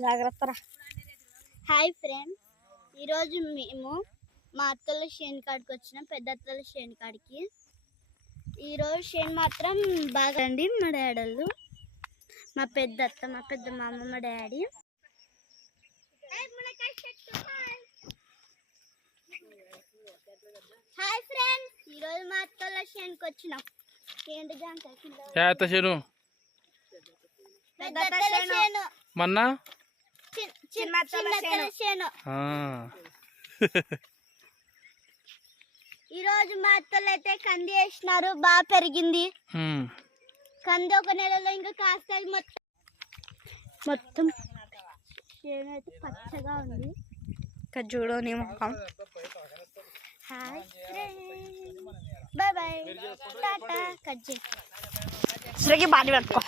జాగ్రత్త. Hi friends, ఈరోజు మేము మా అత్తల చేను కాడికి వచ్చినాం, పెద్ద అత్తల చేను కాడికి. ఈరోజు చేను మాత్రం బాగా అండి. మా డాడీలు, మా పెద్ద అత్త, మా పెద్ద మామ, మా డాడీ. హాయ్ ఫ్రెండ్స్, ఈరోజు మా అత్తల చేనుకి వచ్చినాం. ఏంటి చేను? పెద్ద అత్తల చేను. మొన్న చిన్న చేను. ఈరోజు మా అత్తలు అయితే కంది వేసినారు, బాగా పెరిగింది కంది. ఒక నెలలో ఇంకా కాస్తాయి. మొత్తం చేను అయితే పచ్చగా ఉంది. చూడు నీ ముఖం. Hi bye bye, tata. Cut చేయి. సరికి బాడీ పెట్టుకో.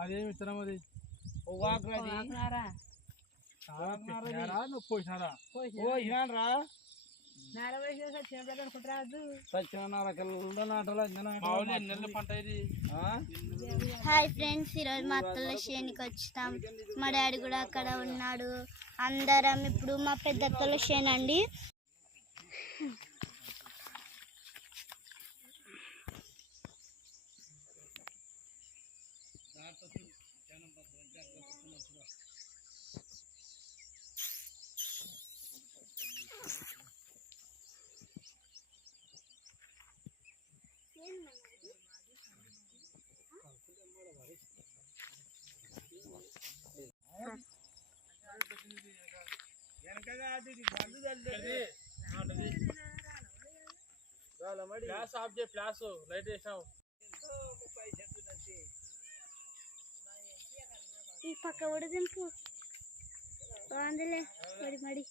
అదే విత్తనం అది హాయ్ ఫ్రెండ్స్, ఈరోజు మా అత్తల చేనుకి వచ్చాం. మా డాడీ కూడా అక్కడ ఉన్నాడు. అందరం ఇప్పుడు మా పెద్ద అత్తల చేను అండి. ఈ పక్క కూడా దింపు, అందులే మడి మడి.